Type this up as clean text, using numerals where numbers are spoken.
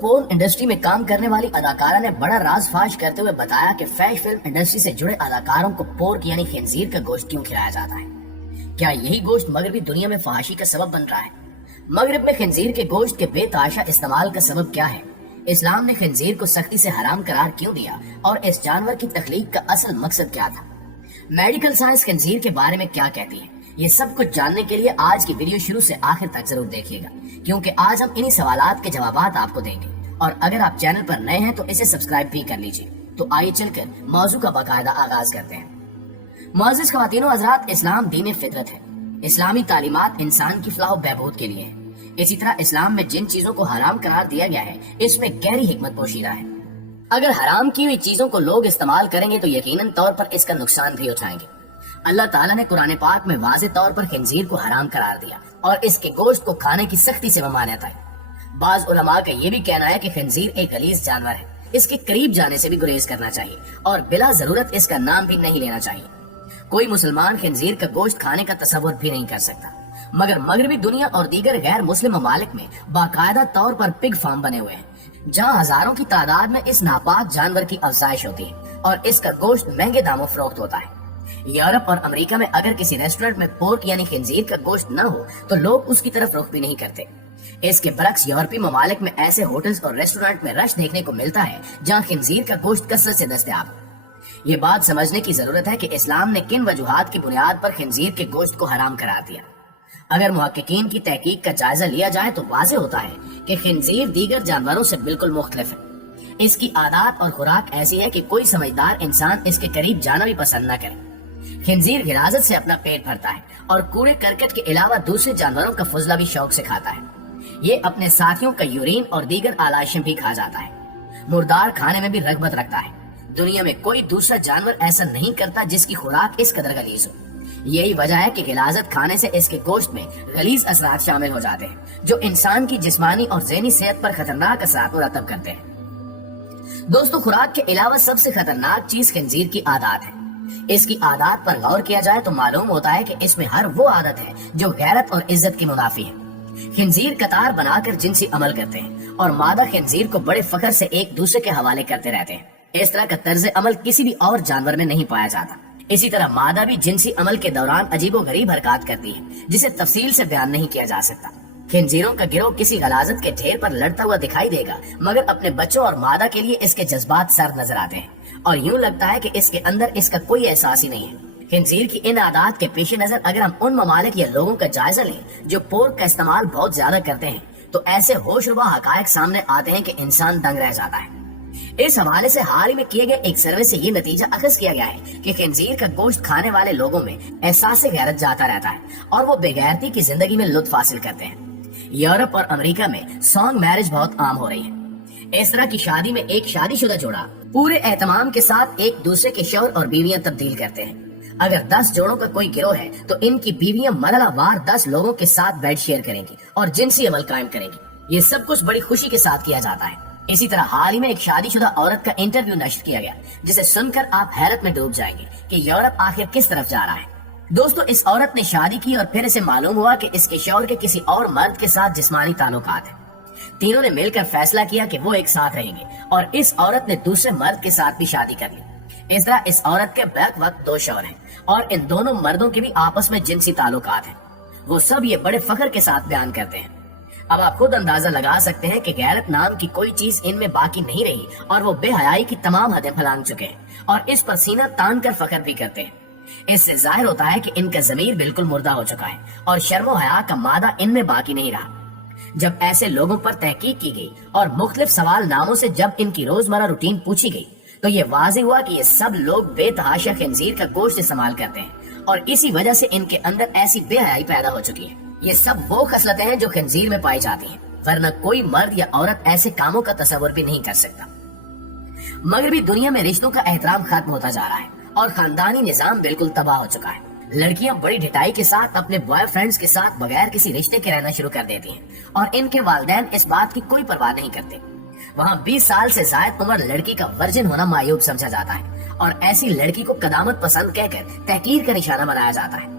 پورن industry میں کام کرنے والی اداکارہ نے بڑا راز فاش کرتے ہوئے بتایا کہ فیش فلم انڈسٹری سے جڑے اداکاروں کو پورک یعنی خنزیر کا گوشت کیوں کھلایا جاتا ہے۔ کیا یہی گوشت مغربی دنیا میں فحاشی کا سبب بن رہا ہے؟ مغرب میں خنزیر کے گوشت کے بے تحاشا استعمال کا سبب کیا ہے؟ اسلام نے خنزیر کو سختی سے حرام قرار کیوں دیا اور اس جانور کی تخلیق کا اصل مقصد کیا تھا؟ میڈیکل سائنس خنزیر کے بارے میں کیا کہتی ہے؟ یہ سب کچھ جاننے کے لیے آج کی ویڈیو شروع سے آخر تک ضرور دیکھیے گا، کیونکہ آج ہم انہی سوالات کے جوابات آپ کو دیں گے۔ اور اگر آپ چینل پر نئے ہیں تو اسے سبسکرائب بھی کر لیجئے۔ تو آئیے چل کر موضوع کا باقاعدہ آغاز کرتے ہیں۔ معزز خواتین و حضرات، اسلام دین فطرت ہے۔ اسلامی تعلیمات انسان کی فلاح و بہبود کے لیے ہیں۔ اسی طرح اسلام میں جن چیزوں کو حرام قرار دیا گیا ہے اس میں گہری حکمت پوشیدہ ہے۔ اگر حرام کی ہوئی چیزوں کو لوگ استعمال کریں گے تو یقیناً طور پر اس کا نقصان بھی اٹھائیں گے۔ اللہ تعالیٰ نے قرآن پاک میں واضح طور پر خنزیر کو حرام قرار دیا اور اس کے گوشت کو کھانے کی سختی سے ممانعت ہے۔ بعض علماء کا یہ بھی کہنا ہے کہ خنزیر ایک غلیظ جانور ہے، اس کے قریب جانے سے بھی گریز کرنا چاہیے اور بلا ضرورت اس کا نام بھی نہیں لینا چاہیے۔ کوئی مسلمان خنزیر کا گوشت کھانے کا تصور بھی نہیں کر سکتا، مگر مغربی دنیا اور دیگر غیر مسلم ممالک میں باقاعدہ طور پر پگ فارم بنے ہوئے ہیں، جہاں ہزاروں کی تعداد میں اس ناپاک جانور کی افزائش ہوتی ہے اور اس کا گوشت مہنگے داموں فروخت ہوتا ہے۔ یورپ اور امریکہ میں اگر کسی ریسٹورنٹ میں پورک یعنی خنزیر کا گوشت نہ ہو تو لوگ اس کی طرف رخ بھی نہیں کرتے۔ اس کے برعکس یورپی ممالک میں ایسے ہوٹلز اور ریسٹورنٹ میں رش دیکھنے کو ملتا ہے جہاں خنزیر کا گوشت کثرت سے دستیاب ہے۔ یہ بات سمجھنے کی ضرورت ہے کہ اسلام نے کن وجوہات کی بنیاد پر خنزیر کے گوشت کو حرام قرار دیا۔ اگر محققین کی تحقیق کا جائزہ لیا جائے تو واضح ہوتا ہے کہ خنزیر دیگر جانوروں سے بالکل مختلف ہے۔ اس کی عادات اور خوراک ایسی ہے کہ کوئی سمجھدار انسان اس کے قریب جانا بھی پسند نہ کرے۔ خنزیر غلاظت سے اپنا پیٹ بھرتا ہے اور کوڑے کرکٹ کے علاوہ دوسرے جانوروں کا فضلہ بھی شوق سے کھاتا ہے۔ یہ اپنے ساتھیوں کا یورین اور دیگر آلائشیں بھی کھا جاتا ہے۔ مردار کھانے میں بھی رغبت رکھتا ہے۔ دنیا میں کوئی دوسرا جانور ایسا نہیں کرتا جس کی خوراک اس قدر غلیظ ہو۔ یہی وجہ ہے کہ غلاظت کھانے سے اس کے گوشت میں غلیظ اثرات شامل ہو جاتے ہیں جو انسان کی جسمانی اور ذہنی صحت پر خطرناک اثرات مرتب کرتے ہیں۔ دوستو، خوراک کے علاوہ سب سے خطرناک چیز خنزیر کی عادات ہے۔ اس کی عادات پر غور کیا جائے تو معلوم ہوتا ہے کہ اس میں ہر وہ عادت ہے جو غیرت اور عزت کی منافی ہے۔ خنزیر قطار بنا کر جنسی عمل کرتے ہیں اور مادہ خنزیر کو بڑے فخر سے ایک دوسرے کے حوالے کرتے رہتے ہیں۔ اس طرح کا طرز عمل کسی بھی اور جانور میں نہیں پایا جاتا۔ اسی طرح مادہ بھی جنسی عمل کے دوران عجیب و غریب حرکات کرتی ہے جسے تفصیل سے بیان نہیں کیا جا سکتا۔ خنزیروں کا گروہ کسی غلاظت کے ڈھیر پر لڑتا ہوا دکھائی دے گا، مگر اپنے بچوں اور مادہ کے لیے اس کے جذبات سرد نظر آتے ہیں اور یوں لگتا ہے کہ اس کے اندر اس کا کوئی احساس ہی نہیں ہے۔ خنزیر کی ان عادات کے پیش نظر اگر ہم ان ممالک یا لوگوں کا جائزہ لیں جو پورک کا استعمال بہت زیادہ کرتے ہیں تو ایسے ہوش ربا حقائق سامنے آتے ہیں کہ انسان دنگ رہ جاتا ہے۔ اس حوالے سے حال ہی میں کیے گئے ایک سروے سے یہ نتیجہ اخذ کیا گیا ہے کہ خنزیر کا گوشت کھانے والے لوگوں میں احساس غیرت جاتا رہتا ہے اور وہ بے غیرتی کی زندگی میں لطف حاصل کرتے ہیں۔ یورپ اور امریکہ میں سانگ میرج بہت عام ہو رہی ہے۔ اس طرح کی شادی میں ایک شادی شدہ جوڑا پورے اہتمام کے ساتھ ایک دوسرے کے شوہر اور بیویاں تبدیل کرتے ہیں۔ اگر 10 جوڑوں کا کوئی گروہ ہے تو ان کی بیویاں مرحلہ وار 10 لوگوں کے ساتھ بیڈ شیئر کریں گی اور جنسی عمل قائم کریں گی۔ یہ سب کچھ بڑی خوشی کے ساتھ کیا جاتا ہے۔ اسی طرح حال ہی میں ایک شادی شدہ عورت کا انٹرویو نشر کیا گیا جسے سن کر آپ حیرت میں ڈوب جائیں گے کہ یورپ آخر کس طرف جا رہا ہے۔ دوستو، اس عورت نے شادی کی اور پھر اسے معلوم ہوا کہ اس کے شوہر کے کسی اور مرد کے ساتھ جسمانی تعلقات ہیں۔ تینوں نے مل کر فیصلہ کیا کہ وہ ایک ساتھ رہیں گے اور اس عورت نے دوسرے مرد کے ساتھ بھی شادی کر لی۔ اس طرح اس عورت کے بیک وقت 2 شوہر ہیں اور ان دونوں مردوں کے بھی آپس میں جنسی تعلقات ہیں۔ وہ سب یہ بڑے فخر کے ساتھ بیان کرتے ہیں۔ اب آپ خود اندازہ لگا سکتے ہیں کہ غیرت نام کی کوئی چیز ان میں باقی نہیں رہی اور وہ بے حیائی کی تمام حدیں پھلانگ چکے ہیں اور اس پر سینہ تان کر فخر بھی کرتے ہیں۔ اس سے ظاہر ہوتا ہے کہ ان کا ضمیر بالکل مردہ ہو چکا ہے اور شرم و حیا کا مادہ ان میں باقی نہیں رہا۔ جب ایسے لوگوں پر تحقیق کی گئی اور مختلف سوال ناموں سے جب ان کی روزمرہ روٹین پوچھی گئی تو یہ واضح ہوا کہ یہ سب لوگ بے تحاشا خنزیر کا گوشت استعمال کرتے ہیں اور اسی وجہ سے ان کے اندر ایسی بے حیائی پیدا ہو چکی ہے۔ یہ سب وہ خصلتیں ہیں جو خنزیر میں پائی جاتی ہیں، ورنہ کوئی مرد یا عورت ایسے کاموں کا تصور بھی نہیں کر سکتا۔ مغربی دنیا میں رشتوں کا احترام ختم ہوتا جا رہا ہے اور خاندانی نظام بالکل تباہ ہو چکا ہے۔ لڑکیاں بڑی ڈھٹائی کے ساتھ اپنے بوائے فرینڈز کے ساتھ بغیر کسی رشتے کے رہنا شروع کر دیتی ہیں اور ان کے والدین اس بات کی کوئی پرواہ نہیں کرتے۔ وہاں 20 سال سے زائد عمر لڑکی کا ورجن ہونا معیوب سمجھا جاتا ہے اور ایسی لڑکی کو قدامت پسند کہہ کر تحقیر کا نشانہ بنایا جاتا ہے۔